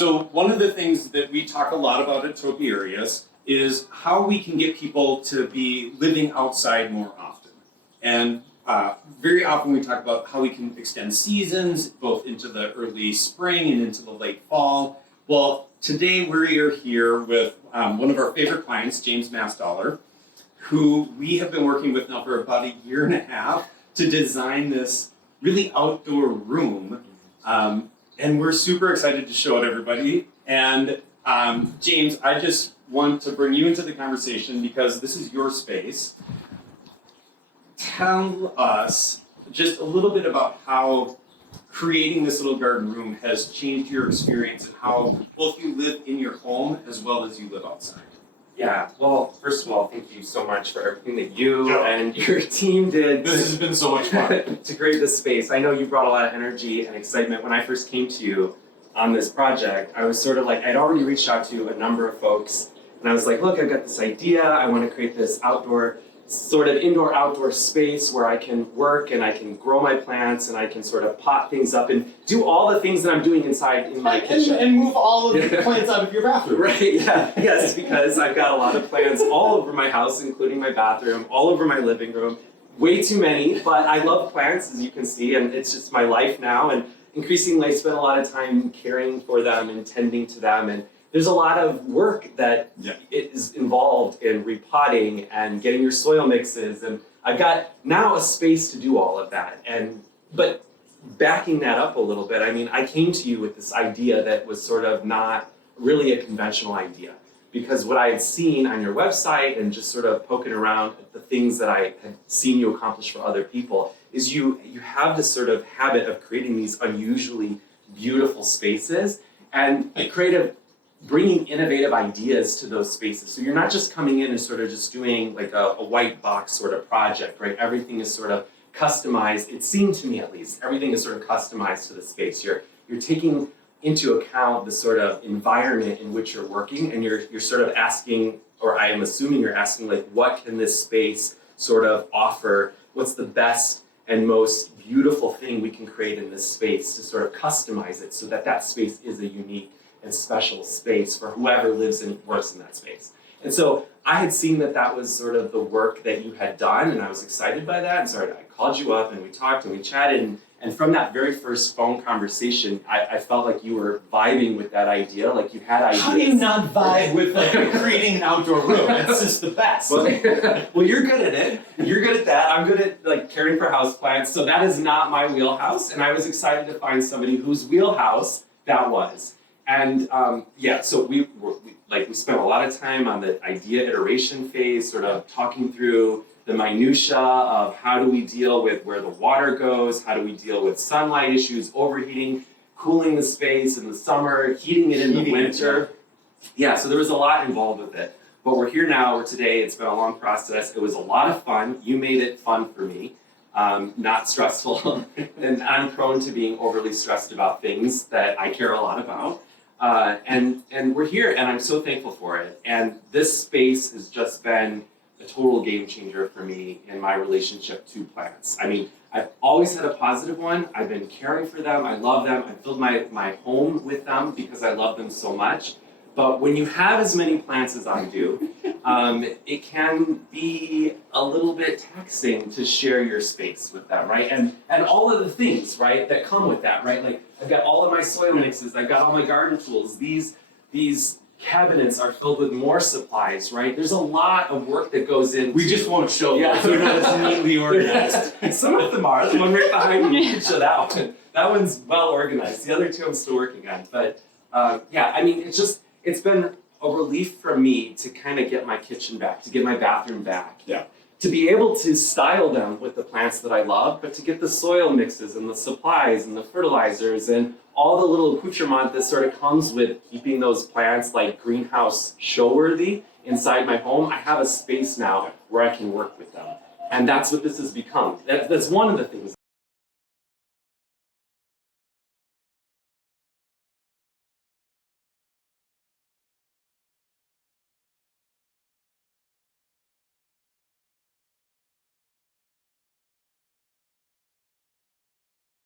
So one of the things that we talk a lot about at Topiarius is how we can get people to be living outside more often. And very often we talk about how we can extend seasons, both into the early spring and into the late fall. Well, today we're here with one of our favorite clients, James Mastaler, who we have been working with now for about a year and a half to design this really outdoor room. And we're super excited to show it everybody. And James, I just want to bring you into the conversation because this is your space. Tell us just a little bit about how creating this little garden room has changed your experience and how both you live in your home as well as you live outside. Yeah, well, first of all, thank you so much for everything that you and your team did. This has been so much fun. To create this space. I know you brought a lot of energy and excitement. When I first came to you on this project, I was sort of like, I'd already reached out to a number of folks, and I was like, look, I've got this idea. I want to create this outdoor, sort of indoor-outdoor space where I can work and I can grow my plants and I can sort of pot things up and do all the things that I'm doing inside in my kitchen. And move all of the plants out of your bathroom. Right, yeah, yes, because I've got a lot of plants all over my house, including my bathroom, all over my living room. Way too many, but I love plants, as you can see, and it's just my life now. And increasingly, I spend a lot of time caring for them and tending to them. And there's a lot of work that is involved in repotting and getting your soil mixes. And I've got now a space to do all of that. But backing that up a little bit, I mean, I came to you with this idea that was sort of not really a conventional idea. Because what I had seen on your website and just sort of poking around at the things that I had seen you accomplish for other people is you have this sort of habit of creating these unusually beautiful spaces and bringing innovative ideas to those spaces. So you're not just coming in and sort of just doing like a white box sort of project, right? Everything is sort of customized. It seemed to me at least, everything is sort of customized to the space. You're taking into account the sort of environment in which you're working, and you're sort of asking, or I am assuming you're asking, like, what can this space sort of offer? What's the best and most beautiful thing we can create in this space to sort of customize it so that that space is a unique and special space for whoever lives and works in that space. And so I had seen that was sort of the work that you had done, and I was excited by that. And so I called you up and we talked and we chatted, and from that very first phone conversation, I felt like you were vibing with that idea, like you had ideas. How do you not vibe with like creating an outdoor room? It's just the best. Well, you're good at it. You're good at that. I'm good at like caring for houseplants. So that is not my wheelhouse, and I was excited to find somebody whose wheelhouse that was. And so we spent a lot of time on the idea iteration phase, sort of talking through the minutia of how do we deal with where the water goes, how do we deal with sunlight issues, overheating, cooling the space in the summer, heating it in the winter. Yeah, so there was a lot involved with it. But we're here now, we're today, it's been a long process. It was a lot of fun. You made it fun for me, not stressful. And I'm prone to being overly stressed about things that I care a lot about. And we're here, and I'm so thankful for it. And this space has just been a total game changer for me in my relationship to plants. I mean, I've always had a positive one. I've been caring for them. I love them. I filled my home with them because I love them so much. But when you have as many plants as I do, it can be a little bit taxing to share your space with them, right? And all of the things, right, that come with that, right? Like, I've got all of my soil mixes. I've got all my garden tools. These cabinets are filled with more supplies, right? There's a lot of work that goes in. We just won't show them. They're not as neatly organized. Some of them are. The one right behind me, you can show that one. That one's well organized. The other two I'm still working on. But I mean, it's been a relief for me to kind of get my kitchen back, to get my bathroom back. Yeah. To be able to style them with the plants that I love, but to get the soil mixes and the supplies and the fertilizers and all the little accoutrement that sort of comes with keeping those plants like greenhouse show-worthy inside my home. I have a space now where I can work with them. And that's what this has become. That's one of the things